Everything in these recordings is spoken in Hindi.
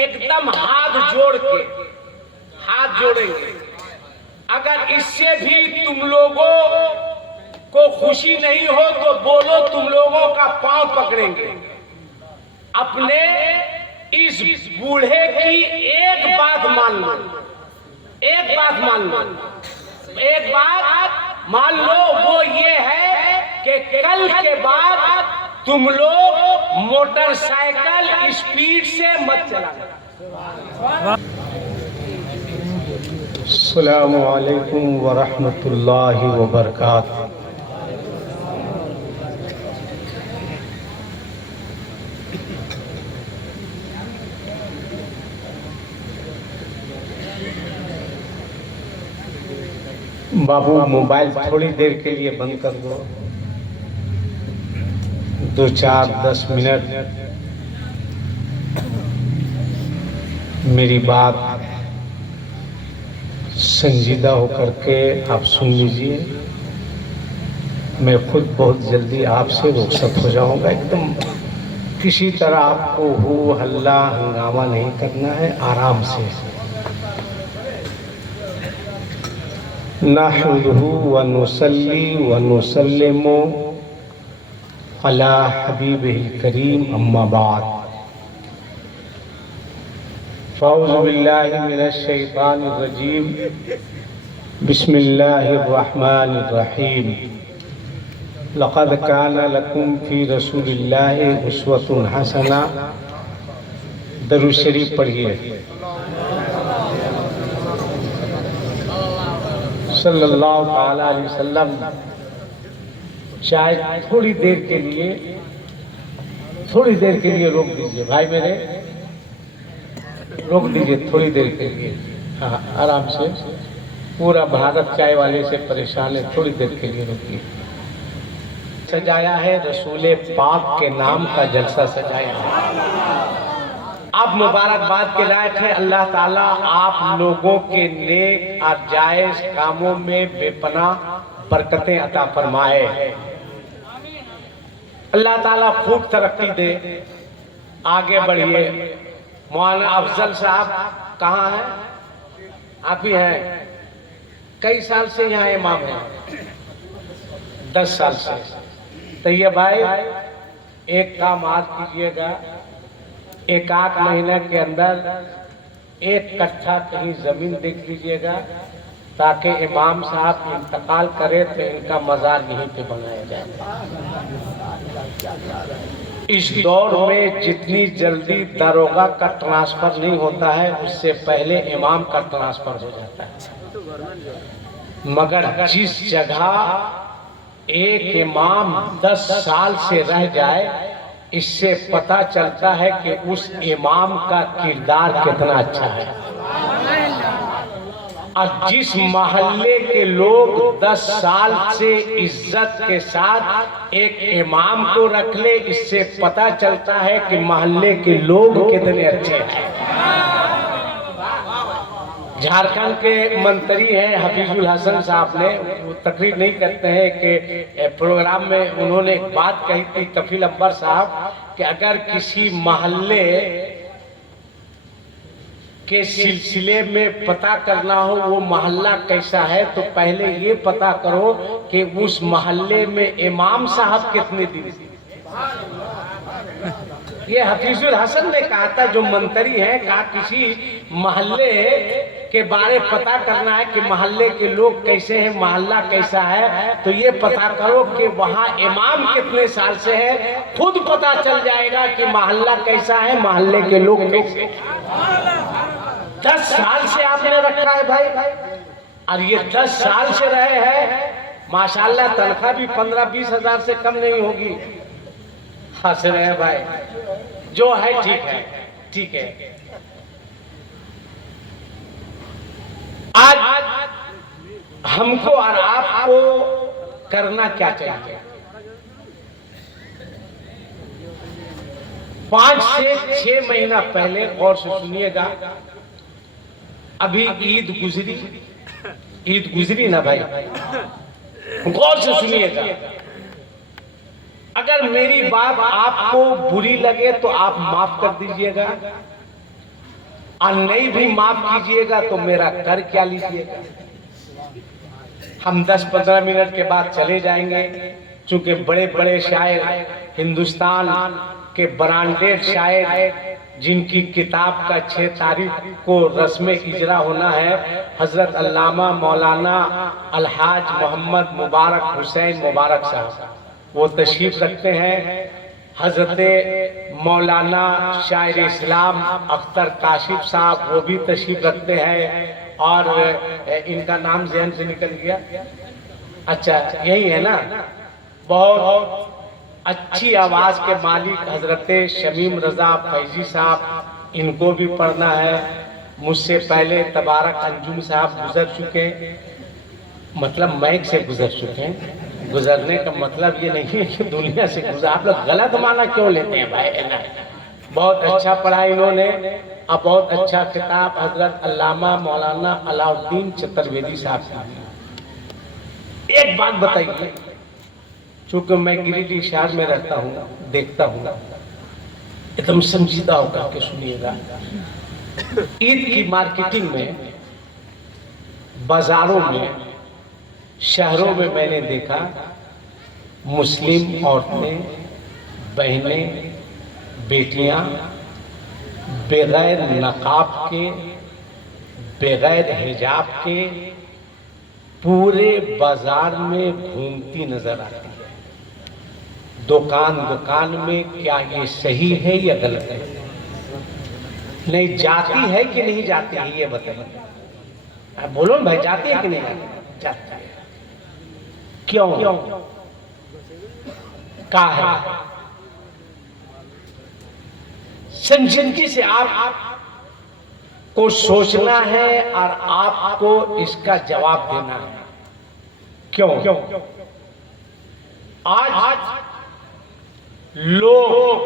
एकदम हाथ जोड़ेंगे। अगर इससे भी तुम लोगों को खुशी नहीं हो तो बोलो, तुम लोगों का पांव पकड़ेंगे। अपने इस बूढ़े की एक बात मान लो, एक बात मान लो, वो ये है कि कल के बाद तुम लोग मोटरसाइकिल स्पीड से मत चलाना। अस्सलामु अलैकुम वरहमतुल्लाहि वबरकातुहू। बाबू मोबाइल थोड़ी देर के लिए बंद कर दो, 2-4-10 मिनट मेरी बात संजीदा होकर के आप सुन लीजिए। मैं खुद बहुत जल्दी आपसे रुखसत हो जाऊंगा। एकदम किसी तरह आपको हो हल्ला हंगामा नहीं करना है, आराम से। नहमदुहु व नुसल्ली व नुसल्लिमु अला हबीबिल करीम, अम्मा बाद। फ़ौज़ु बिल्लाहि मिनश शैतानिर रजीम, बिस्मिल्लाहिर रहमानिर रहीम। लक़द काना लकुम फ़ी रसूलिल्लाहि उस्वतुन हसना। दरूद शरीफ पढ़िए। सल्लल्लाहु ताला अलैहि वसल्लम। शायद थोड़ी देर के लिए रोक दीजिए भाई मेरे, रोक दीजिए थोड़ी देर के लिए। हाँ, आराम से। पूरा भारत चाय वाले से परेशान है, थोड़ी देर के लिए रुकिए। सजाया है रसूले पाक के नाम का जलसा सजाया है। आप मुबारकबाद के लायक है। अल्लाह ताला आप लोगों के नेक और जायज कामों में बेपनाह बरकतें अता फरमाए। अल्लाह ताला खूब तरक्की दे, आगे बढ़िए। मौलाना अफजल साहब कहाँ हैं? आप ही हैं। कई साल से यहाँ इमाम हैं? 10 साल से। तो ये भाई एक काम आज कीजिएगा, 1-8 महीने के अंदर 1 कट्ठा कहीं जमीन देख लीजिएगा, ताकि इमाम साहब इंतकाल करे तो इनका मजार यहीं पे बनाया जाए। इस दौर में जितनी जल्दी दरोगा का ट्रांसफर नहीं होता है, उससे पहले इमाम का ट्रांसफर हो जाता है। मगर जिस जगह एक इमाम 10 साल से रह जाए, इससे पता चलता है कि उस इमाम का किरदार कितना अच्छा है। और जिस मोहल्ले के लोग 10 साल से इज्जत के साथ एक इमाम को रख ले, इससे पता चलता है कि मोहल्ले के लोग कितने अच्छे हैं। झारखंड के मंत्री हैं हफीजुल हसन साहब ने, वो तकरीर नहीं करते हैं कि प्रोग्राम में उन्होंने एक बात कही थी, कफील अब्बर साहब, कि अगर किसी मोहल्ले के सिलसिले में पता करना हो वो मोहल्ला कैसा है, तो पहले ये पता करो कि उस मोहल्ले में इमाम साहब कितने दिन से। ये हफीजुल हसन ने कहा था, जो मंत्री हैं, कहा किसी मोहल्ले के बारे पता करना है कि मोहल्ले के लोग कैसे हैं, मोहल्ला कैसा है, तो ये पता करो कि वहाँ इमाम कितने साल से है। खुद पता चल जाएगा कि मोहल्ला कैसा है, मोहल्ले के लोग कैसे। 10 साल से आपने रखा है भाई, और ये 10 साल से रहे हैं, माशाल्लाह तनख्वाह भी 15-20 हजार से कम नहीं होगी। हंस रहे हैं भाई, जो है ठीक है, ठीक है। आज हमको और आपको करना क्या चाहिए? 5 से 6 महीना पहले, और सुनिएगा, अभी ईद गुजरी ना भाई, गौर से सुनिएगा। अगर मेरी बात आपको बुरी लगे तो आप माफ कर दीजिएगा, और नहीं भी माफ कीजिएगा तो मेरा कर क्या लीजिएगा। हम 10-15 मिनट के बाद चले जाएंगे, चूंकि बड़े बड़े शायर, हिंदुस्तान के ब्रांडेड शायर जिनकी किताब का 6 तारीख को रस्म इजरा होना है, हजरत अल्लामा मौलाना अलहाज मोहम्मद मुबारक हुसैन मुबारक साहब, वो तशरीफ रखते हैं। हजरत मौलाना शायर इस्लाम अख्तर काशिफ साहब वो भी तशरीफ रखते हैं। और इनका नाम ज़हन से निकल गया, अच्छा यही है ना, बहुत अच्छी आवाज के मालिक हजरत शमीम रजा फैजी साहब, इनको भी पढ़ना है। मुझसे पहले तबारक अंजुम साहब गुजर चुके, मतलब मैक से गुजर चुके हैं। गुजरने का मतलब ये नहीं है कि दुनिया से गुजर, आप लोग गलत माना क्यों लेते हैं भाई, है ना। बहुत अच्छा पढ़ा इन्होंने और बहुत अच्छा किताब हजरत अल्लामा मौलाना अलाउद्दीन चतुर्वेदी साहब की। एक बात बताइए, चूंकि मैं गिरिडीह शहर में रहता हूँ, देखता हूँ, एकदम संजीदा होकर के सुनिएगा। ईद की मार्केटिंग में, बाजारों में, शहरों में मैंने देखा मुस्लिम औरतें, बहनें, बेटियां बगैर नकाब के, बगैर हिजाब के पूरे बाजार में घूमती नजर आती है। दुकान दुकान में, क्या ये सही है या गलत है? नहीं जाती है कि नहीं जाती है ये बताइए। आप बोलो ना भाई, जाती है कि नहीं जाती है? क्यों? क्या है? संजीदगी से आप को सोचना है और आपको इसका जवाब देना है। क्यों? आज लोग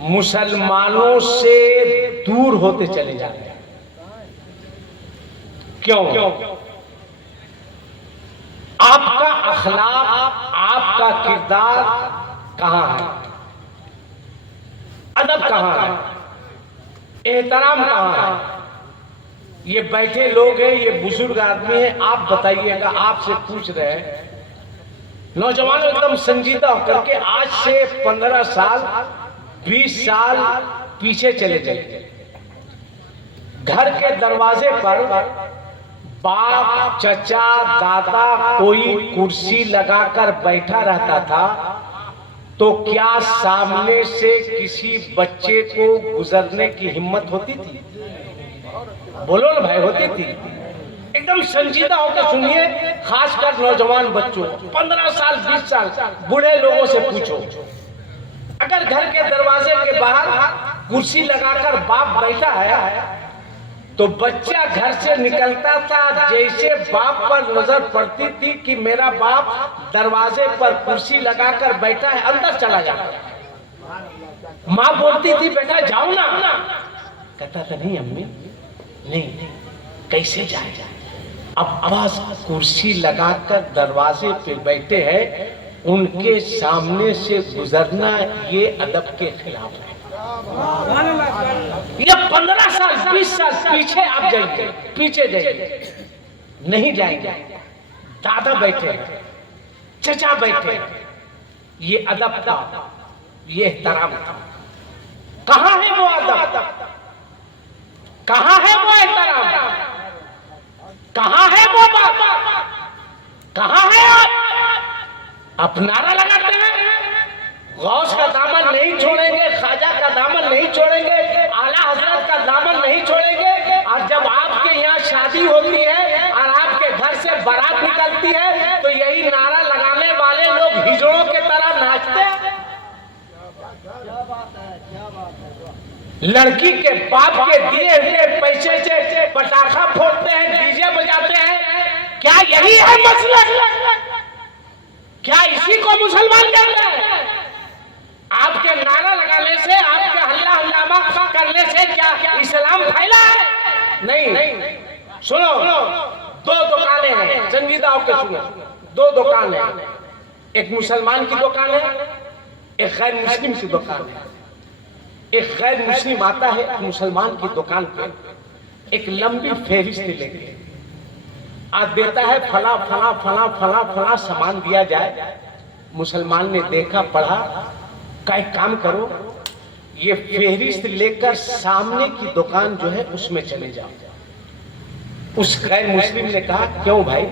मुसलमानों से दूर होते चले जा रहे हैं। क्यों? आपका अखलाक, आपका किरदार कहां है? अदब कहां है? एहतराम कहां है? ये बैठे लोग हैं, ये बुजुर्ग आदमी हैं, आप बताइएगा, आपसे पूछ रहे हैं नौजवान एकदम संजीदा होकर के, आज से 15 साल 20 साल पीछे चले जाइए। घर के दरवाजे पर बाप, चचा, दादा कोई कुर्सी लगाकर बैठा रहता था तो क्या सामने से किसी बच्चे को गुजरने की हिम्मत होती थी? बोलो ना भाई, होती थी? एकदम संजीदा होकर सुनिए, खासकर नौजवान बच्चों, 15 साल 20 साल, बूढ़े लोगों से पूछो, अगर घर के दरवाजे के बाहर कुर्सी लगाकर बाप बैठा है तो बच्चा घर से निकलता था, जैसे बाप पर नजर पड़ती थी कि मेरा बाप दरवाजे पर कुर्सी लगाकर बैठा है, अंदर चला जाता। माँ बोलती थी बेटा जाओ ना, कहता था नहीं अम्मी, नहीं, कैसे जाए? अब बस कुर्सी लगाकर दरवाजे पे बैठे हैं, उनके सामने से गुजरना ये अदब के खिलाफ है। ये 15 साल 20 साल पीछे आप जाइए, पीछे जाइए, नहीं जाएंगे। दादा बैठे, चचा बैठे, ये अदब था, ये एहतराम था। कहां है वो अदब? कहां है वो एहतराम? कहां है वो बात? कहां है आप नारा लगाते हैं, गौस का दामन नहीं छोड़ेंगे, ख्वाजा का दामन नहीं छोड़ेंगे, आला हजरत का दामन नहीं छोड़ेंगे, और जब आपके यहाँ शादी होती है और आपके घर से बारात निकलती है तो यही नारा लगाने वाले लोग हिजड़ों के तरह नाचते हैं। लड़की के बाप के दिए हुए पैसे से पटाखा फोड़ते हैं, डीजे बजाते हैं। क्या यही है मसला? क्या इसी को मुसलमान कहते हैं? आपके नारा लगाने से, आपके हल्ला हंगामा करने से क्या इस्लाम फैला है? नहीं। सुनो, 2 दुकानें हैं, संजीदा होकर सुनो, 2 दुकान है, एक मुसलमान की दुकान है, एक गैर मुस्लिम की दुकान है। एक गैर मुस्लिम आता है एक मुसलमान की दुकान पे, एक लंबी फेरिस्त लेके आज देता है, फला फला फला फला फला सामान दिया जाए। मुसलमान ने देखा, पढ़ा, का एक काम करो, ये फेरिस्त लेकर सामने की दुकान जो है उसमें चले जाओ। उस गैर मुस्लिम ने कहा, क्यों भाई,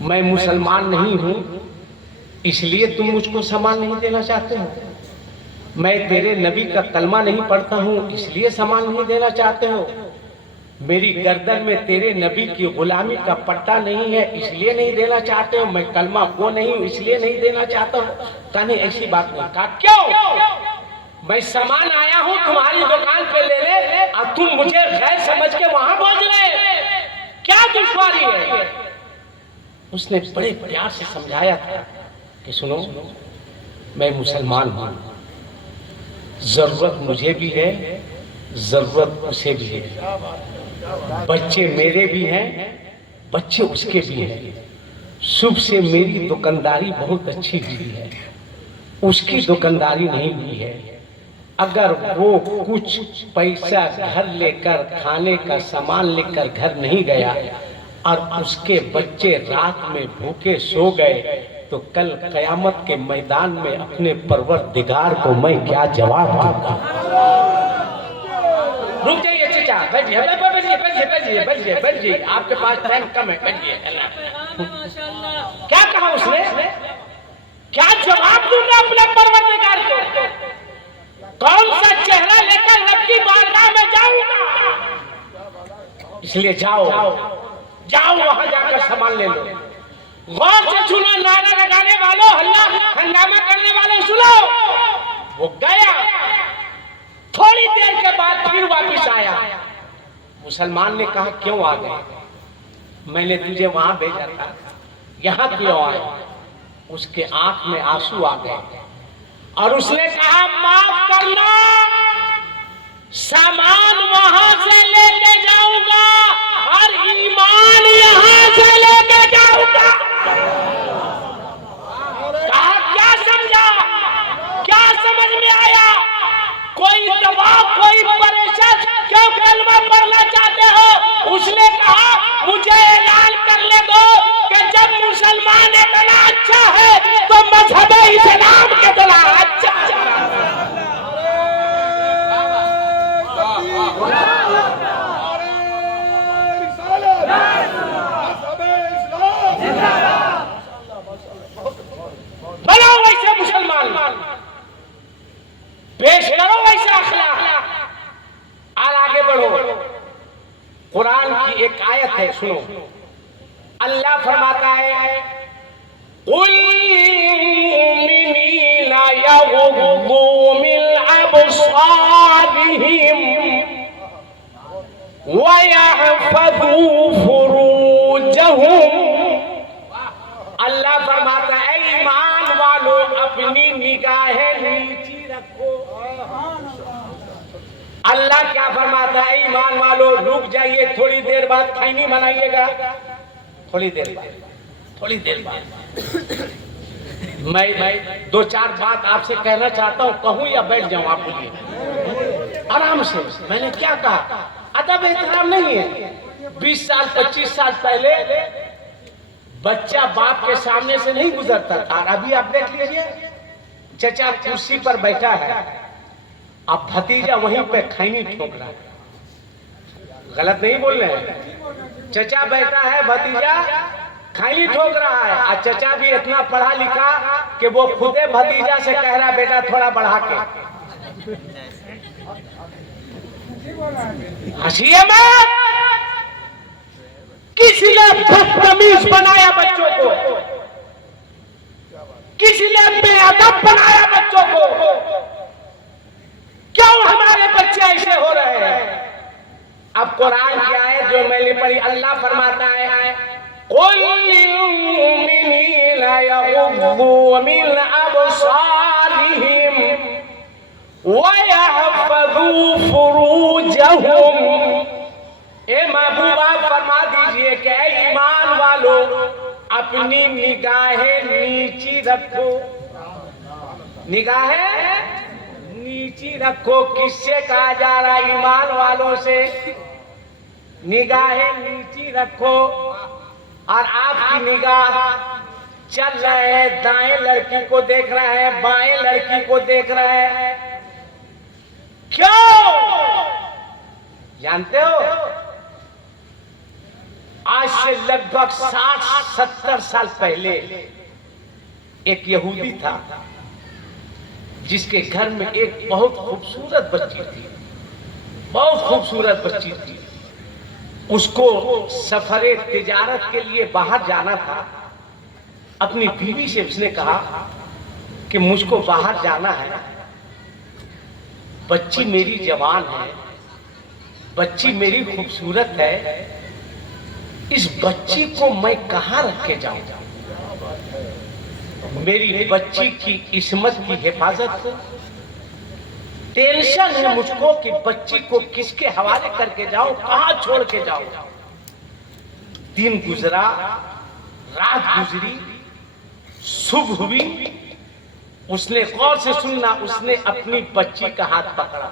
मैं मुसलमान नहीं हूं इसलिए तुम मुझको सामान नहीं देना चाहते हो? मैं तेरे नबी का कलमा नहीं पढ़ता हूं इसलिए सामान नहीं देना चाहते हो? मेरी गर्दन में तेरे नबी की गुलामी का पट्टा नहीं है इसलिए नहीं देना चाहते हो? मैं कलमा को नहीं हूं इसलिए नहीं देना चाहता हूं? कहा नहीं, ऐसी बात नहीं। कहा क्यों? मैं सामान आया हूं तुम्हारी दुकान पे लेने और तुम मुझे गैर समझ के वहां पहुंच रहे, क्या दुश्वारी है? उसने बड़े प्यार से समझाया था कि सुनो, मैं मुसलमान हूं, जरूरत मुझे भी है, जरूरत उसे भी है, बच्चे मेरे भी हैं, बच्चे उसके भी हैं। शुभ से मेरी दुकानदारी बहुत अच्छी हुई है, उसकी दुकानदारी नहीं हुई है। अगर वो कुछ पैसा घर लेकर, खाने का सामान लेकर घर नहीं गया और उसके बच्चे रात में भूखे सो गए तो कल कयामत के मैदान में अपने परवरदिगार को मैं क्या जवाब दूंगा? रुक जाइए चचा, बैठिए बैठिए बैठिए बैठिए बैठिए, आपके पास टाइम कम है, बैठिए। क्या कहा उसने? क्या जवाब दूंगा अपने परवरदिगार को? कौन सा चेहरा लेकर रब की बारगाह में जाऊंगा? इसलिए जाओ जाओ, वहां जाकर सामान ले लो। गौर से सुनो, नारा लगाने वालों, हल्ला हंगामा करने वालों, सुनो। वो गया, थोड़ी देर के बाद फिर वापिस आया। मुसलमान ने कहा, क्यों आ गए? मैंने तुझे वहां भेजा था, यहां क्यों आया? उसके आंख में आंसू आ गए और उसने कहा, माफ करना, सामान वहां से लेके जाऊंगा और ईमान यहां से लेके जाऊंगा। कहा, क्या समझा? क्या समझ में आया? कोई दबाव, कोई परेशान, क्यों कलमा पढ़ना चाहते हो? उसने कहा, मुझे ऐलान करने दो कि जब मुसलमान इतना अच्छा है तो मजहब इस्लाम कितना अच्छा है। बनो वैसे मुसलमान, पेश करो वैसे अखलाक और आगे बढ़ो। कुरान की एक आयत है, सुनो। अल्लाह फरमाता है, कुल मुमिनीना यगुद्दू मिन अबसारिहिम व यहफज़ू फुरूजहुम। अल्लाह फरमाता है, ईमान वालों, अपनी निगाहें नीची रखो। अल्लाह क्या फरमाता है? ईमान वालों, रुक जाइए, थोड़ी देर बाद खैनी बनाइएगा, थोड़ी देर बाद, थोड़ी देर बाद। मैं दो चार बात आपसे कहना चाहता हूं, कहूं या बैठ जाऊं? आप बोलिए आराम से। मैंने क्या कहा? अदब एहतराम नहीं है। 20 साल 25 साल पहले बच्चा बाप के सामने से नहीं गुजरता था। अभी आप देख लीजिए, चचा कुर्सी पर बैठा है, अब भतीजा वहीं पे खैनी ठोक रहा है। गलत नहीं बोल रहे हैं? चचा बैठा है, भतीजा खैनी ठोक रहा है, और चचा भी इतना पढ़ा लिखा कि वो खुदे भतीजा से कह रहा, बेटा थोड़ा बढ़ा के। हंसिए मत। किसी ने बदतमीज बनाया बच्चों को, किसी ने बेअदब बनाया बच्चों को। क्यों हमारे बच्चे ऐसे हो रहे हैं? अब कुरान की आयत जो मैंने पढ़ी, अल्लाह फरमाता है, कुल मुमिनीना यगुद्दू मिन अबसारिहिम व यहफज़ू फुरूजहुम। ए महबूबा, फरमा दीजिए कि ईमान वालों, अपनी निगाहें नीची रखो। निगाहें नीची रखो। किससे कहा जा रहा? ईमान वालों से। निगाहें नीची रखो। और आपकी निगाह चल रहे हैं, दाएं लड़की को देख रहे हैं, बाएं लड़की को देख रहे हैं। क्यों जानते हो? आज से लगभग 60-70 साल पहले एक यहूदी था जिसके घर में एक बहुत खूबसूरत बच्ची थी, बहुत खूबसूरत बच्ची थी। उसको सफरे तिजारत के लिए बाहर जाना था। अपनी बीवी से उसने कहा कि मुझको बाहर जाना है, बच्ची मेरी जवान है, बच्ची मेरी खूबसूरत है, इस बच्ची को मैं कहां रख के जाऊं? मेरी बच्ची की इस्मत की हिफाजत हो। टेंशन है मुझको कि बच्ची को किसके हवाले करके जाऊं, कहां छोड़ के जाऊं। दिन गुजरा, रात गुजरी, सुबह हुई। उसने गौर से सुनना, उसने अपनी बच्ची का हाथ पकड़ा,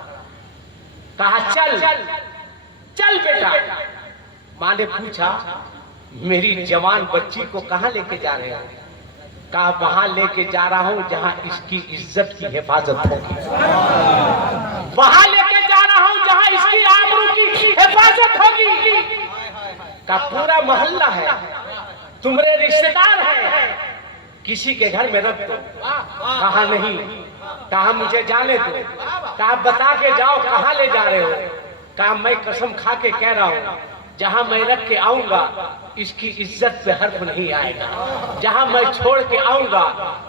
कहा चल चल बेटा। माँ ने पूछा मेरी जवान बच्ची को कहां लेके जा रहे हो? कहा वहां लेके जा रहा हूं जहां इसकी इज्जत की हिफाजत होगी, वहां लेके जा रहा हूं जहां इसकी आबरू की हिफाजत होगी। का पूरा मोहल्ला है, तुम्हारे रिश्तेदार हैं, किसी के घर में रख दो। कहा नहीं, कहा मुझे जाने दो। कहा बता के जाओ कहां ले जा रहे हो? कहा मैं कसम खा के कह रहा हूं जहां मैं रख के आऊंगा इसकी इज्जत पे हर्फ नहीं आएगा, जहां मैं छोड़ के आऊंगा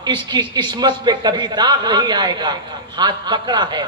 इसकी इस्मत पे कभी दाग नहीं आएगा। हाथ पकड़ा है,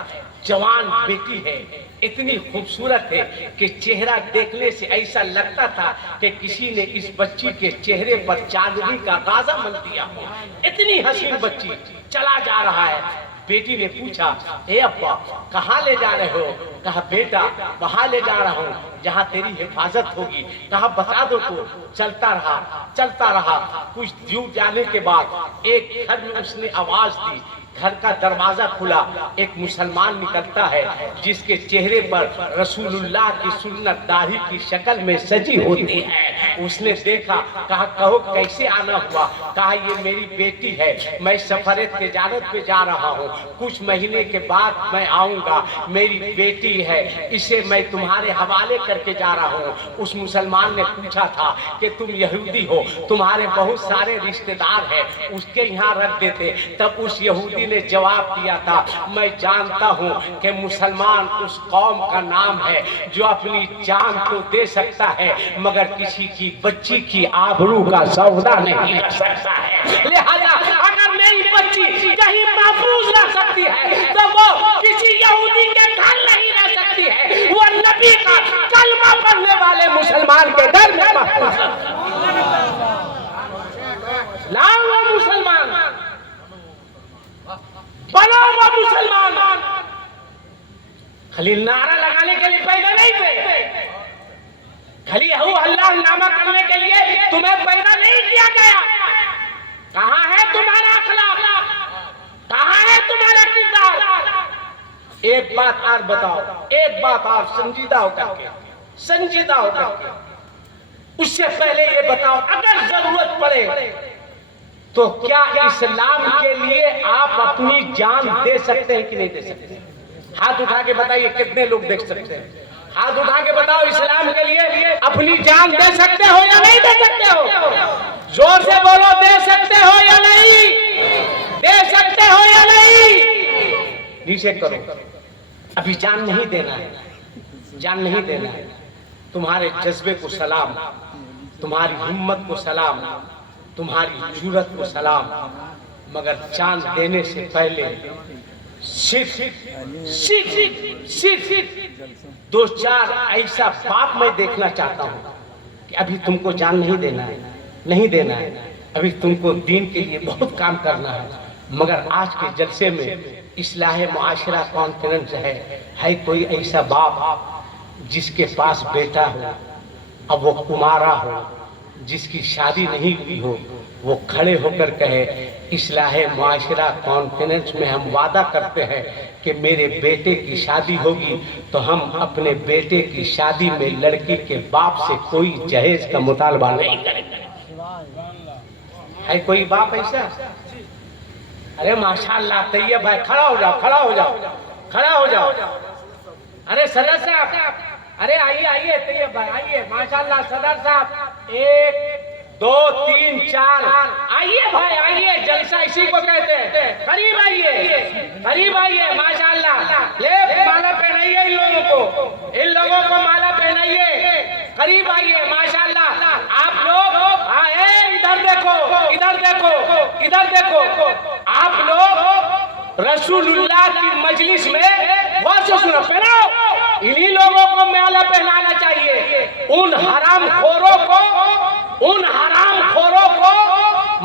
जवान बेटी है, इतनी खूबसूरत है कि चेहरा देखने से ऐसा लगता था कि किसी ने इस बच्ची के चेहरे पर चांदनी का गाजा मल दिया हो। इतनी हसीन बच्ची। चला जा रहा है। बेटी ने पूछा ए अब्बा कहाँ ले जा रहे हो? कहा बेटा वहां ले जा रहा हूँ जहाँ तेरी हिफाजत होगी। कहा बता दो तो। चलता रहा, चलता रहा। कुछ दूर जाने के बाद एक घर में उसने आवाज दी। घर का दरवाजा खुला, एक मुसलमान निकलता है जिसके चेहरे पर रसूलुल्लाह की सुन्नत दाढ़ी की शक्ल में सजी होती है। उसने देखा, कहा कहो कैसे आना हुआ? कहा ये मेरी बेटी है, मैं सफरे तिजारत पे जा रहा हूँ, कुछ महीने के बाद मैं आऊंगा, मेरी बेटी है, इसे मैं तुम्हारे हवाले करके जा रहा हूँ। उस मुसलमान ने पूछा था कि तुम यहूदी हो, तुम्हारे बहुत सारे रिश्तेदार हैं, उसके यहाँ रख देते। तब उस यहूदी ने जवाब दिया था मैं जानता हूँ कि मुसलमान उस कौम का नाम है जो अपनी जान तो दे सकता है मगर किसी की बच्ची की आबरू का सौदा नहीं कर सकता है। लिहाजा अगर मेरी बच्ची कहीं महफूज रह सकती है तो वो किसी यहूदी के घर नहीं रह सकती है, वो नबी का कलमा पढ़ने वाले मुसलमान के घर में महफूज लाओ मुसलमान, बनो वो मुसलमान। खाली नारा लगाने के लिए पैदा नहीं थे, खाली हू हल्ला नामा करने के लिए तुम्हें पैदा नहीं किया गया। कहाँ है तुम्हारा अखलाक? कहाँ है तुम्हारा किरदार? एक बात और बताओ, एक बात और संजीदा होकर के, संजीदा होकर के। उससे पहले ये बताओ अगर जरूरत पड़े तो क्या इस्लाम के लिए आप अपनी जान दे सकते हैं कि नहीं दे सकते? हाथ उठा के बताइए कितने लोग देख सकते हैं? हाथ उठा के बताओ इस्लाम के लिए अपनी जान दे सकते हो या नहीं दे सकते हो? जोर से बोलो, दे सकते हो या नहीं? दे सकते हो या नहीं? नीचे करो। अभी जान नहीं देना है, जान नहीं देना है। तुम्हारे जज्बे को सलाम, तुम्हारी हिम्मत को सलाम, तुम्हारी जुर्रत को सलाम, मगर जान देने से पहले सिर्फ दो चार ऐसा बाप मैं देखना चाहता हूँ कि अभी तुमको जान नहीं देना है, नहीं देना है, अभी तुमको दीन के लिए बहुत काम करना है, मगर आज के जलसे में इस्लाह मुआशरा कॉन्फ्रेंस है कोई ऐसा बाप जिसके पास बेटा हो, अब वो कुमारा हो, जिसकी शादी नहीं हुई हो, वो खड़े होकर कहे, इस्लाहे माशरा कॉन्फ्रेंस में हम वादा करते हैं कि मेरे बेटे की शादी होगी तो हम अपने बेटे की शादी में लड़की के बाप से कोई जहेज का मुतालबा नहीं करेंगे। है कोई बाप ऐसा? अरे माशाअल्लाह तैयब भाई, खड़ा हो जाओ, खड़ा हो जाओ, खड़ा हो जाओ। अरे सदर साहब, अरे आइए आइए तैयब भाई, आइए। माशाअल्लाह सदर साहब, 1 2 3 4, आइए भाई आइए, जलसा इसी को कहते हैं। करीब आइए, करीब आइए। माशाअल्लाह, ले माला पहनाइए इन लोगों को, इन लोगों को माला पहनाइए। करीब आइए। माशाअल्लाह आप लोग आए, इधर देखो, इधर देखो, इधर देखो। आप लोग रसूलुल्लाह की मजलिस में बहुत से सुनो, पहनाओ। इन्हीं लोगों को माला पहनाना चाहिए। उन हरामखोरों को, उन हरामखोरों को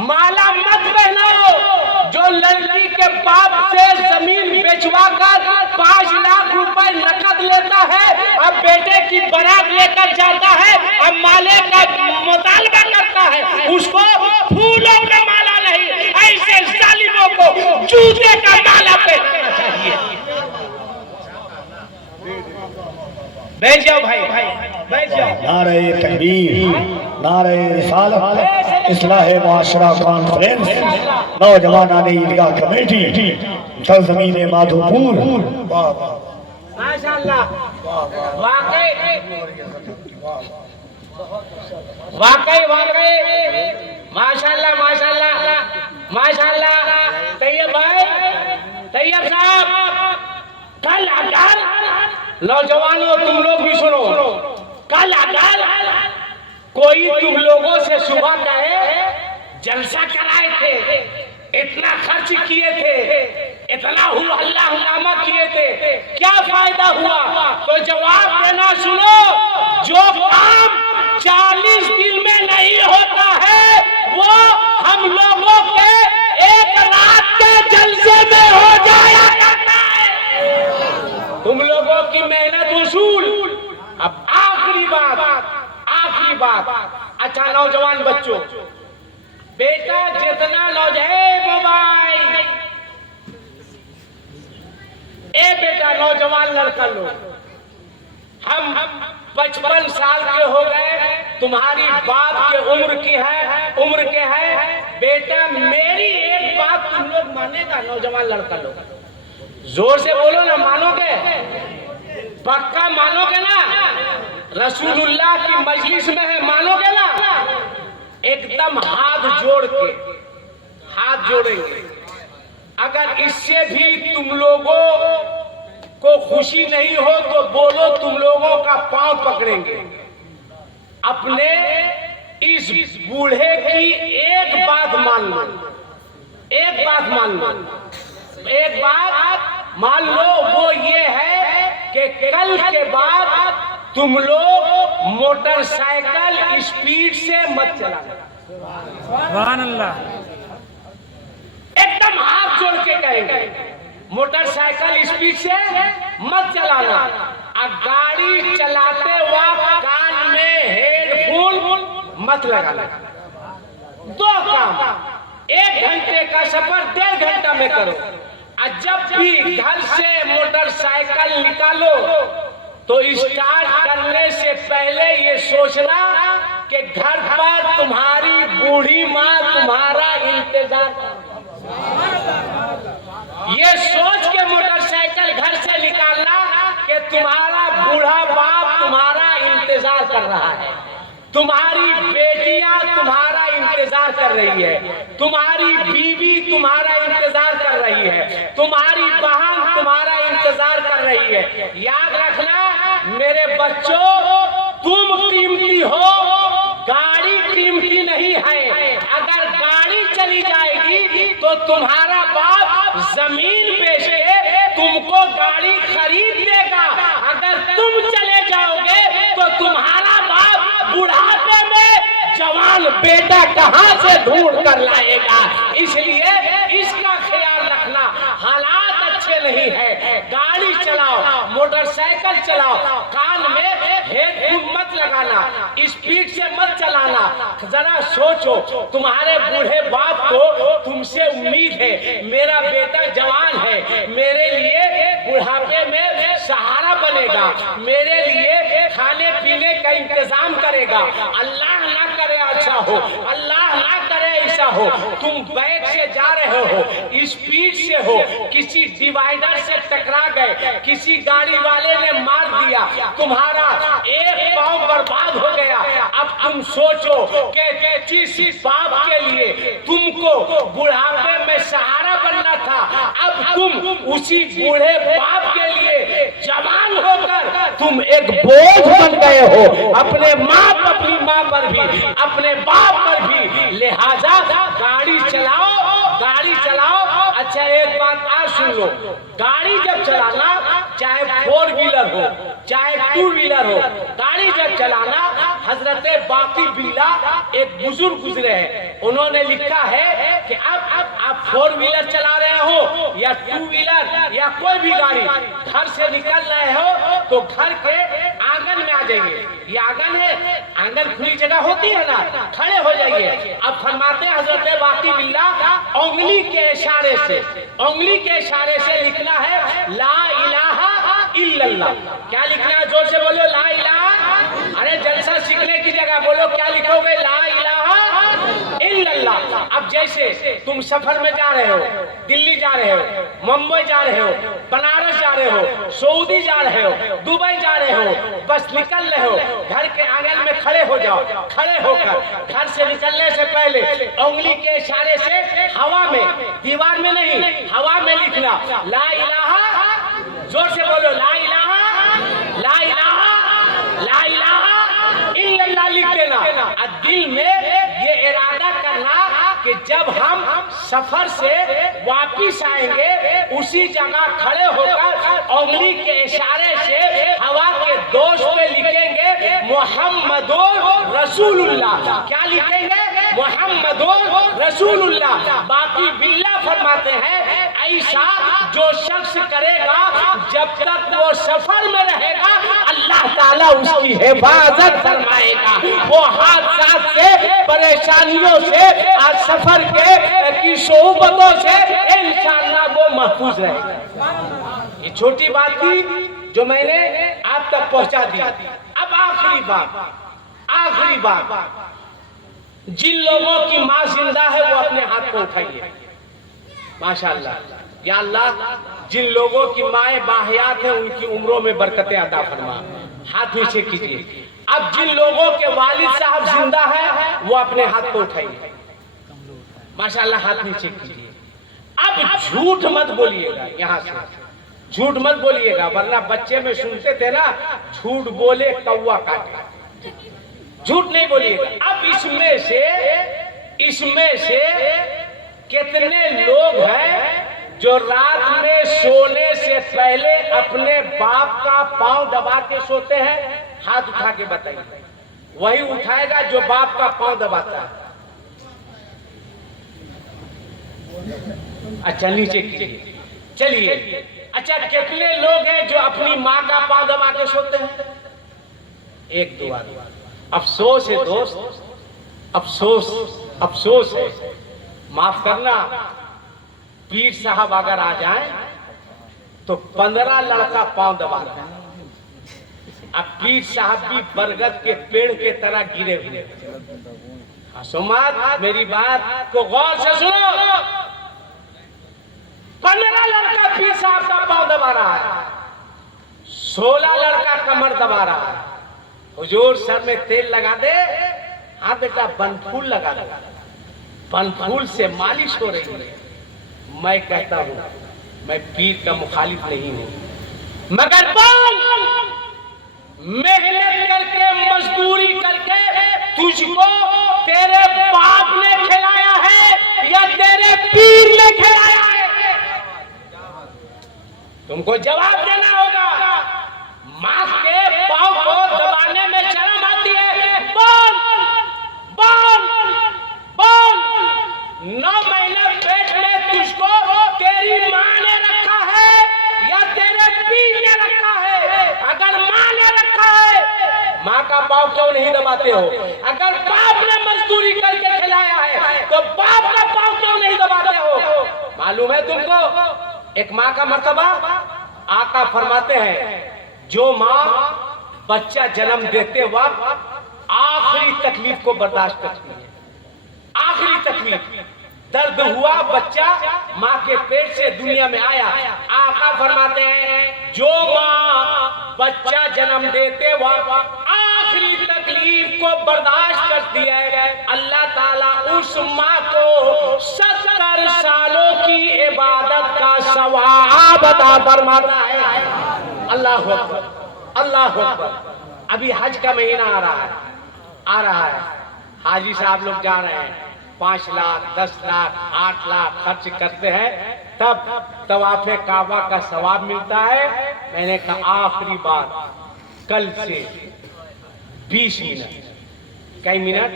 माला मत पहनाओ जो लड़की के बाप से जमीन बेचवा कर 5 लाख रुपए नकद लेता है, अब बेटे की बारात लेकर जाता है, अब माले का मुतालबा करता है। उसको फूलों का माला नहीं, ऐसे जालिमों को जूते का माला पहनाना चाहिए। बैठ जाओ भाई, बैठ जाओ। नारे तकबीर, नारे रिसालत, इस्लाहे माशरा कॉन्फ्रेंस, नौजवान ईदगाह कमेटी, सरजमीन माधोपुर। माशाअल्लाह, वाकई वाकई वाकई, माशाअल्लाह माशाअल्लाह माशाअल्लाह। तैयब भाई, तैयब साहब, कल अगर नौजवानों तुम लोग भी सुनो, कल अगर कोई तुम लोगों से सुबह कहे जलसा कराए थे, इतना खर्च किए थे, इतना हल्ला हंगामा किए थे, क्या फायदा हुआ? तो जवाब देना, सुनो, जो काम 40 दिन में नहीं होता है वो हम लोगों के एक रात के जलसे में हो जाया करता है। तुम लोगों की मेहनत वसूल। अब आखिरी बात, आखिरी बात। अच्छा नौजवान बच्चों, बेटा जितना मोबाइल, ए बेटा नौजवान लड़का लोग, हम 55 साल के हो गए, तुम्हारी बात के उम्र की है, उम्र के है। बेटा मेरी एक बात तुम लोग मानेगा, नौजवान लड़का लोग, जोर से बोलो ना, मानोगे? पक्का मानोगे ना? रसूलुल्लाह की मजलिस में है, मानोगे ना? एकदम हाथ जोड़ के, हाथ जोड़ेंगे। अगर इससे भी तुम लोगों को खुशी नहीं हो तो बोलो, तुम लोगों का पांव पकड़ेंगे। अपने इस बूढ़े की एक बात मान लो, एक बात मान लो, एक बात मान लो, वो ये है कि कल के बाद तुम लोग मोटरसाइकिल स्पीड से मत चलाना। सुभान अल्लाह। एकदम हाथ जोड़ के कहेंगे, मोटरसाइकिल स्पीड से मत चलाना। और गाड़ी चलाते वक्त कान में हेडफोन मत लगाना। 2 काम, 1 घंटे का सफर 1.5 घंटा में करो। और जब भी घर से मोटरसाइकिल निकालो तो स्टार्ट करने से पहले ये सोचना कि घर पर तुम्हारी बूढ़ी माँ तुम्हारा इंतजार, ये सोच के मोटरसाइकिल घर से निकालना कि तुम्हारा बूढ़ा बाप तुम्हारा इंतजार कर रहा है, तुम्हारी बेटियां तुम्हारा इंतजार कर रही है, तुम्हारी बीवी तुम्हारा इंतजार कर रही है, तुम्हारी बहन तुम्हारा इंतजार कर रही है। याद रखना मेरे बच्चों, तुम कीमती हो, गाड़ी कीमती नहीं है। अगर गाड़ी चली जाएगी तो तुम्हारा बाप जमीन बेच के तुमको गाड़ी खरीद देगा। अगर तुम चले जाओगे तो तुम्हारा बाप बुढ़ापे में जवान बेटा कहां से ढूंढ कर लाएगा। इसलिए इसका ख्याल रखना। हालात अच्छे नहीं है, गाड़ी चलाओ, मोटरसाइकिल चलाओ, कान में हेडफोन मत लगाना, स्पीड से मत चलाना। जरा सोचो, तुम्हारे बूढ़े बाप को तुमसे उम्मीद है, मेरा बेटा जवान है, मेरे लिए बुढ़ापे में सहारा बनेगा, मेरे लिए खाने पीने का इंतजाम करेगा। अल्लाह ना करे ऐसा हो, अल्लाह ना करे ऐसा हो, तुम बैग से जा रहे हो, स्पीड से हो, किसी डिवाइडर से टकरा गए, किसी गाड़ी वाले ने मार दिया, तुम्हारा एक पांव बर्बाद हो गया। अब तुम सोचो कि जिस बाप के लिए तुमको बुढ़ापे में सहारा बनना था, अब तुम उसी बूढ़े बाप के लिए जवान होकर तुम एक बोझ बन गए हो, अपने अपनी माँ पर भी, अपने बाप पर भी। लिहाजा गाड़ी चलाओ, गाड़ी चलाओ। अच्छा एक बात आज सुन लो, गाड़ी जब चलाना, चाहे 4 व्हीलर हो चाहे 2 व्हीलर हो, गाड़ी जब चलाना, हजरत बाकी बिल्ला एक बुजुर्ग गुजरे हैं, उन्होंने लिखा है कि अब आप 4 व्हीलर चला रहे हो या 2 व्हीलर या कोई भी गाड़ी, घर से निकल रहे हो तो घर के आंगन में आ जाइए। ये आंगन है, आंगन खुली जगह होती है ना, खड़े हो जाइए। अब फरमाते हैं हजरत बाकी बिल्ला, उंगली के इशारे से, उंगली के इशारे से लिखना है ला इलाहा इल्लल्लाह। क्या लिखना है? जोर से बोलो, ला इलाहा। अरे जलसा सीखने की जगह बोलो, क्या लिखोगे? ला इलाहा इल्लल्लाह। अब जैसे तुम सफर में जा रहे हो, दिल्ली जा रहे हो, मुंबई जा रहे हो, बनारस जा रहे हो, सऊदी जा रहे हो, दुबई जा रहे हो, बस निकल रहे हो, घर के आंगन में खड़े हो जाओ। खड़े होकर घर से निकलने से पहले उंगली के इशारे से हवा में, दीवार में नहीं, हवा में लिखना ला इलाहा। जोर से बोलो, ला इलाहा, ला इलाहा, ला इलाहा इल्लल्लाह लिख देना। और दिल में ये इरादा करना कि जब हम सफर से वापिस आएंगे, उसी जगह खड़े होकर उंगली के इशारे से हवा के दोष पे लिखेंगे मोहम्मदुर रसूलुल्लाह। क्या लिखेंगे? मोहम्मदुर रसूलुल्लाह। बाकी बिल्ला फरमाते हैं, ऐसा जो शख्स करेगा, जब तक वो सफर में रहेगा, अल्लाह ताला उसकी हिफाजत फरमाएगा। वो हादसात से, परेशानियों से, आज सफर की सोबतों से इंशाअल्लाह वो महफूज रहेगा। ये छोटी बात थी जो मैंने आप तक पहुंचा दी। अब आखिरी बात, जिन लोगों की माँ जिंदा है वो अपने हाथ को उठाइए। माशाअल्लाह, या अल्लाह, जिन लोगों की माएँ बाहयात हैं उनकी उम्रों में बरकतें अता फरमा। हाथ नीचे कीजिए। अब जिन लोगों के वालिद साहब जिंदा है वो अपने हाथ को उठाइए। माशाअल्लाह, हाथ नीचे कीजिए। अब झूठ मत बोलिएगा, यहाँ से झूठ मत बोलिएगा, वरना बच्चे में सुनते थे ना, झूठ बोले कौवा काटे। झूठ नहीं बोलिएगा। अब इसमें से कितने लोग हैं जो रात में सोने से पहले अपने बाप का पांव दबा के सोते हैं? हाथ उठा के बताइए। वही उठाएगा जो बाप का पांव दबाता है। अच्छा, नीचे कीजिए। चलिए, अच्छा, कितने लोग हैं जो अपनी माँ का पांव दबा के सोते हैं? 1-2 आदमी। अफसोस है दोस्त, अफसोस है, माफ करना, पीर साहब अगर आ जाएं तो 15 लड़का पांव दबाता है। अब पीर साहब भी बरगद के पेड़ के तरह गिरे हुए। सुमात, मेरी बात को गौर से सुनो। 15 लड़का पीर साहब का पांव दबा रहा है, 16 लड़का कमर दबा रहा है। हुजूर सर में तेल लगा दे। हाँ बेटा, बनफूल लगा दे, बनफूल से मालिश हो रही है। मैं कहता हूँ, मैं पीर का मुखालिफ नहीं हूँ, मगर मेहनत करके, मजदूरी करके तुझको तेरे बाप ने खिलाया है या तेरे पीर ने खिलाया है? तुमको जवाब देना होगा। माँ के पाँव को दबाने में शर्म आती है? बोल 9 महीने पेट में तुझको तेरी माँ ने रखा है या तेरे पीर ने रखा है? अगर माँ ने रखा है का पाँव क्यों नहीं दबाते हो? अगर बाप ने मजदूरी करके खिलाया है तो बाप का पाँव क्यों नहीं दबाते हो? मालूम है तुमको एक माँ का मर्तबा? आका फरमाते हैं जो माँ बच्चा जन्म देते वक्त आखिरी तकलीफ को बर्दाश्त करती है, आखिरी तकलीफ, दर्द हुआ, बच्चा माँ के पेट से दुनिया में आया, आका फरमाते हैं जो माँ बच्चा जन्म देते वक्त आखिरी तकलीफ को बर्दाश्त करती है, अल्लाह ताला उस माँ को 70 सालों की इबादत का सवाब अता फरमाता है। अल्लाह अकबर, अल्लाह अकबर। अभी हज का महीना आ रहा है, हाजी साहब लोग जा रहे हैं, 5 लाख 10 लाख 8 लाख खर्च करते हैं, तब तवाफे काबा का सवाब मिलता है। मैंने कहा आखिरी बार कल से 20 मिनट, कई मिनट,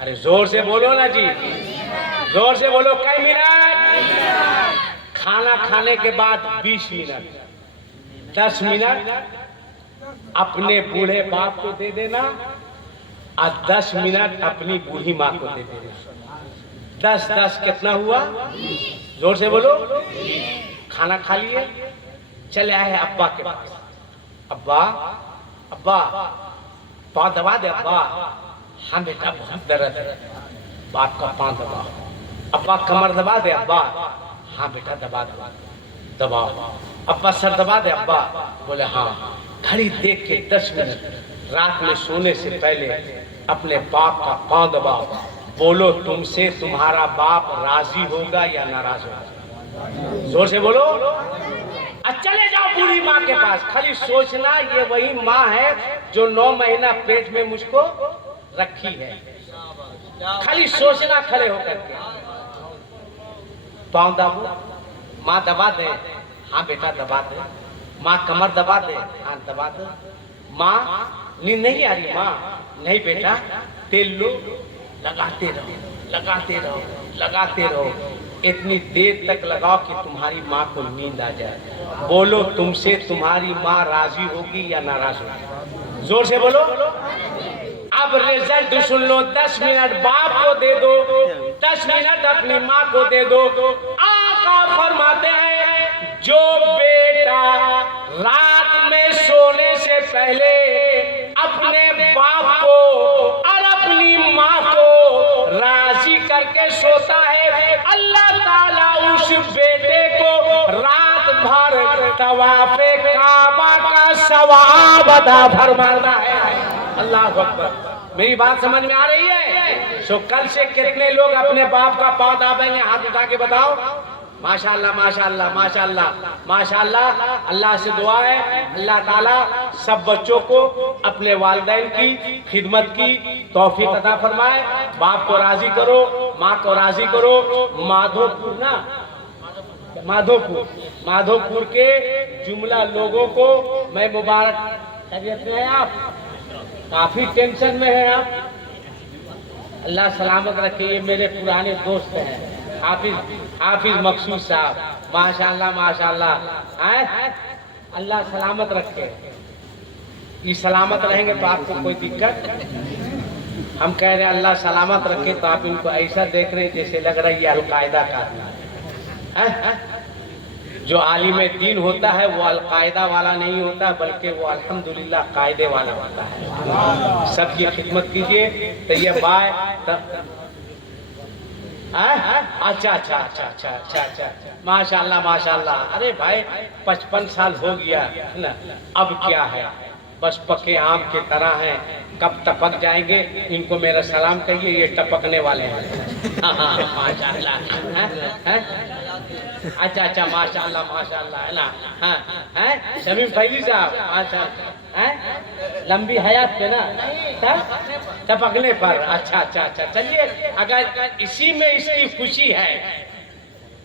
अरे जोर से बोलो ना जी, जोर से बोलो, कई मिनट? खाना खाने के बाद 20 मिनट, 10 मिनट अपने बूढ़े बाप को दे देना और 10 मिनट अपनी बूढ़ी माँ को दे देना। 10 कितना हुआ? जोर से बोलो। खाना खा लिए, चले आए अब्बा के पास, अब्बा अब्बा पाँव दबा दे अब्बा। हाँ बेटा बहुत दर्द है, बाप का पाँव दबा। अब्बा कमर दबा दे अब्बा। हाँ बेटा दबा दबा दबाओ। अब्बा सर दबा दे अब्बा। बोले हाँ। घड़ी देख के 10 मिनट रात में सोने से पहले अपने बाप का पाँव दबाओ। बोलो तुमसे तुम्हारा बाप राजी होगा या नाराज होगा? जोर से बोलो। चले जाओ बूढ़ी माँ के पास, खाली सोचना ये वही माँ है जो 9 महीना पेट में मुझको रखी है। खाली सोचना खड़े होकर के, पाँव दबो, माँ दबा दे। हाँ बेटा दबा दे। माँ कमर दबा दे। हाँ दबा दे। माँ नींद नहीं आ रही? माँ नहीं बेटा, तेल लो, लगाते रहो, लगाते रहो, लगाते रहो, इतनी देर तक लगाओ कि तुम्हारी माँ को नींद आ जाए। बोलो तुमसे तुम्हारी माँ राजी होगी या नाराज होगी? जोर से बोलो। अब रिजल्ट सुन लो। 10 मिनट बाप को दे दो, 10 मिनट अपनी माँ को दे दो। आका फरमाते हैं जो बेटा रात में सोने से पहले अपने बाप को और अपनी माँ को राजी करके सोता है, अल्लाह ताला उस बेटे को रात भर तवाफे काबा का सवाब अता फरमाता है। अल्लाह अकबर। मेरी बात समझ में आ रही है? सो कल से कितने लोग अपने बाप का पाँव दाबेंगे? हाथ उठा के बताओ। माशाअल्लाह माशाअल्लाह माशाअल्लाह माशाअल्लाह। अल्लाह से दुआ है अल्लाह ताला सब बच्चों को अपने वालिदैन की खिदमत की तौफीक अता फरमाए। बाप को राजी करो, माँ को राजी करो। माधोपुर ना, माधोपुर के जुमला लोगों को मैं मुबारक। खैरियत में हैं आप? काफी टेंशन में हैं आप? अल्लाह सलामत रखे। ये मेरे पुराने दोस्त हैं, हाफिज मकसूद साहब, माशाअल्लाह माशाअल्लाह। अल्लाह सलामत रखे। ये सलामत रहेंगे तो आपको कोई दिक्कत? हम कह रहे हैं अल्लाह सलामत रखे, तो आप इनको ऐसा देख रहे हैं जैसे लग रहा है ये अलकायदा का है। जो आलिम दीन होता है वो अलकायदा वाला नहीं होता, बल्कि वो अल्हम्दुलिल्लाह कायदे वाला होता है। सबकी खिदमत कीजिए। तो ये बाय अच्छा माशाअल्लाह माशाअल्लाह। अरे भाई 55 साल हो गया ना, अब क्या है, बस पके आम के तरह हैं, कब टपक जाएंगे। इनको मेरा सलाम कहिए, ये टपकने वाले हैं। माशाअल्लाह। अच्छा माशाअल्लाह माशाअल्लाह है ना। शमीम फैली साहब माशाअल्लाह, लंबी हयात पे ना टपकने पर। अच्छा। चलिए, अगर इसी में इसकी खुशी है,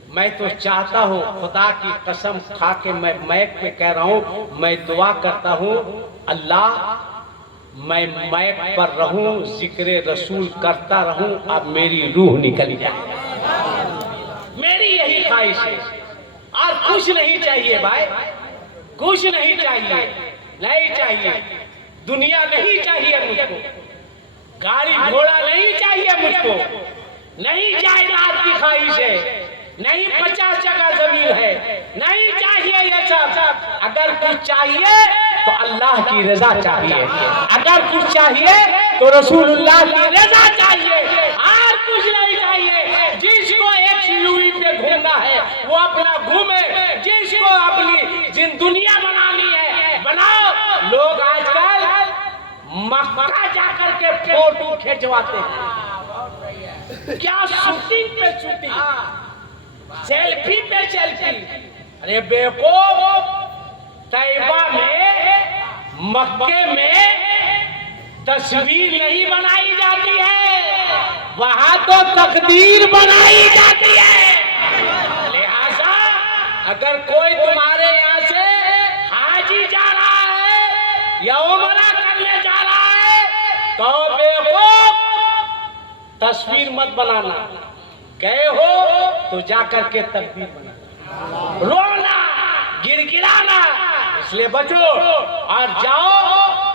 मैं तो चाहता हूँ, खुदा की कसम खा के मैं मैक पे कह रहा हूँ, मैं दुआ करता हूँ अल्लाह मैं मैक पर रहूं, जिक्र रसूल करता रहूं, अब मेरी रूह निकल जाए। मेरी यही ख्वाहिश है, और कुछ नहीं चाहिए भाई, कुछ नहीं चाहिए, नहीं चाहिए। दुनिया नहीं चाहिए मुझको, गाड़ी घोड़ा नहीं चाहिए मुझको, नहीं जायदाद की ख्वाहिश है, नहीं 50 जगह जमीन है, नहीं चाहिए ये सब। अगर कुछ चाहिए तो अल्लाह की रजा चाहिए, अगर कुछ चाहिए तो रसूलुल्लाह की रजा चाहिए, और कुछ नहीं चाहिए। जिसको एक यूवी पे घूमना है वो अपना घूमे, जिसको अपनी दुनिया बनानी है बनाओ। लोग आजकल मक्का जाकर के फोटो खिंचवाते हैं, क्या शूटिंग पे शूटिंग, सेल्फी पे सेल्फी। अरे बेवकूफ, तैयबा में मक्के में तस्वीर नहीं बनाई जाती है, वहां तो तकदीर बनाई जाती है। लिहाजा अगर कोई तुम्हारे यहाँ से हाजी जा रहा है या उमरा करने जा रहा है तो बेवकूफ, तस्वीर मत बनाना, गए हो तो जाकर के तकदीर बनाना, रोना गिड़गिड़ाना, इसलिए बचो और जाओ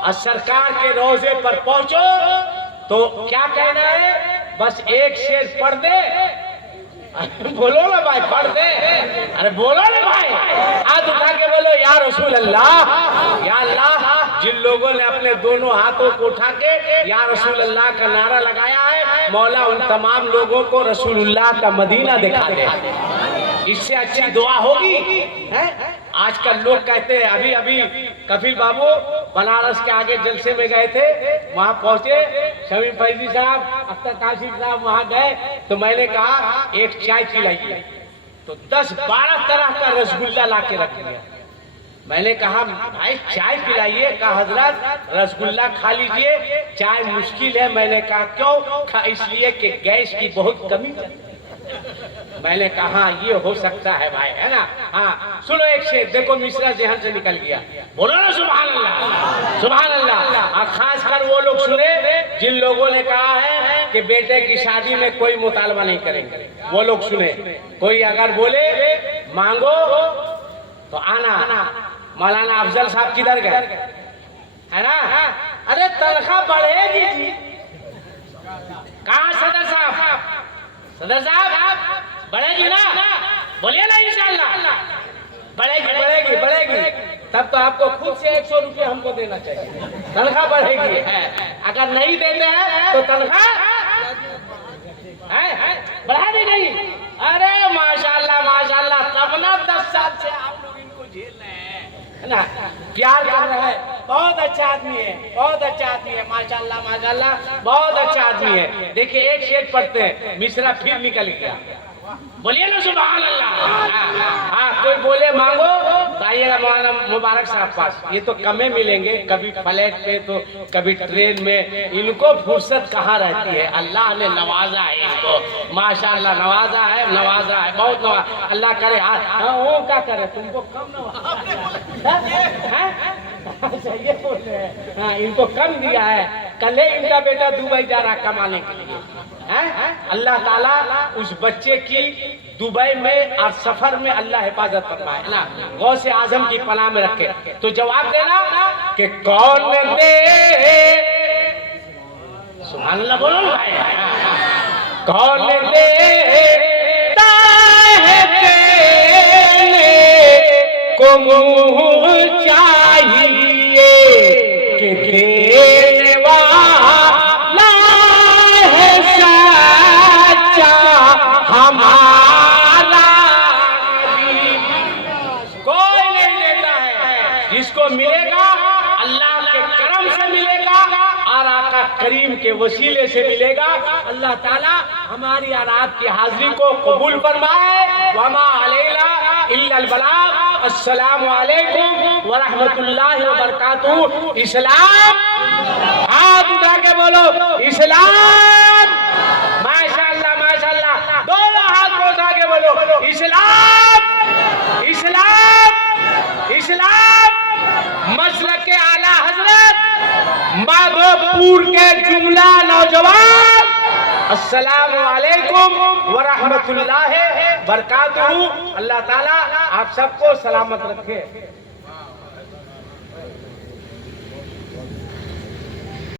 और सरकार के रोजे पर पहुंचो। तो क्या कहना है, बस एक शेर पढ़ दे, बोलो ना भाई, पढ़ दे, अरे बोलो ना भाई, हाथ उठा के बोलो या रसूल अल्लाह, या अल्लाह। जिन लोगों ने अपने दोनों हाथों को उठा के या रसूल अल्लाह का नारा लगाया है, मौला उन तमाम लोगों को रसूलुल्लाह का मदीना दिखा दे। इससे अच्छी दुआ होगी है? आजकल लोग कहते हैं, अभी अभी कफील बाबू बनारस के आगे जलसे में गए थे, वहां पहुंचे, शमीम फैजी साहब, अख्तर काशिफ साहब वहां गए, तो मैंने कहा एक चाय पिलाइए, तो 10-12 तरह का रसगुल्ला ला के रख दिया। मैंने कहा भाई चाय पिलाइए, कहा हजरत रसगुल्ला खा लीजिए, चाय मुश्किल है। मैंने कहा क्यों? इसलिए कि गैस की बहुत कमी है। मैंने कहा ये हो सकता है भाई, है ना। हाँ सुनो एक शेर, देखो मिश्रा जहन से निकल गया, बोलो ना सुभान अल्लाह, सुभान अल्लाह। और खास कर वो लोग सुने जिन लोगों ने कहा है कि बेटे की शादी में कोई मुतालबा नहीं करेंगे, वो लोग सुने। कोई अगर बोले मांगो तो आना, मौलाना अफजल साहब किधर गए, है ना। अरे तनख्वाह बढ़ेगी जी, कहाँ सदर साहब, सदर साहब बढ़ेगी ना, बोलिए ना इंशाअल्लाह बढ़ेगी बढ़ेगी बढ़ेगी। तब तो आपको खुद से 100 रुपये हमको देना चाहिए, तनख्वाह बढ़ेगी है। अगर नहीं देते हैं तो तनख्वाह बढ़ा दी नहीं। अरे माशाल्लाह माशाल्लाह, तब ना 10 साल से आप लोग इनको झेल रहे हैं, है ना, प्यार कर रहे हैं। बहुत अच्छा आदमी है, बहुत अच्छा आदमी है, माशाल्लाह माशाल्लाह, बहुत अच्छा आदमी है। देखिए एक शेर पढ़ते हैं, मिश्रा फिर निकल गया, बोलिए ना सुभान अल्लाह। हाँ कोई बोले मांगो तो आइएगा मौलाना मुबारक साहब पास, ये तो कमे मिलेंगे, कभी फ्लैट पे तो कभी ट्रेन में, इनको फुर्सत कहाँ रहती है। अल्लाह ने नवाजा है इनको, माशाल्लाह नवाजा है, नवाजा है, बहुत नवाजा। अल्लाह करे हाँ वो क्या करे, तुमको कम नवाजा ये बोल रहे हैं, हाँ इनको कम दिया है। कल इनका बेटा दुबई जा रहा कमाने के लिए, अल्लाह ताला उस बच्चे की दुबई में और सफर में अल्लाह हिफाजत फरमाए ना, गौसे आजम की पनाह में रखे। तो जवाब देना कि कौन दे, सुभान अल्लाह बोलो ना भाई, कौन दे को मुँह चाहिए कि देने वाला है सच्चा हमारा। कोई नहीं लेता है, जिसको मिलेगा अल्लाह के करम से मिलेगा और आका करीम के वसीले से मिलेगा। अल्लाह ताला हमारी और आपकी हाजिरी को कबूल फरमाए। वमा अलैना इल्लल बलाग। अस्सलामु अलैकुम व रहमतुल्लाहि व बरकातुहू। इस्लाम, हाथ उठा के बोलो इस्लाम, माशाअल्लाह माशाअल्लाह, दोनों हाथ उठा के बोलो इस्लाम, इस्लाम, इस्लाम। मसलक के आला हजरत माधोपुर के जुमला नौजवान, अस्सलामु अलैकुम व रहमतुल्लाहि बरकातुहू। अल्लाह ताला आप सबको सलामत रखे।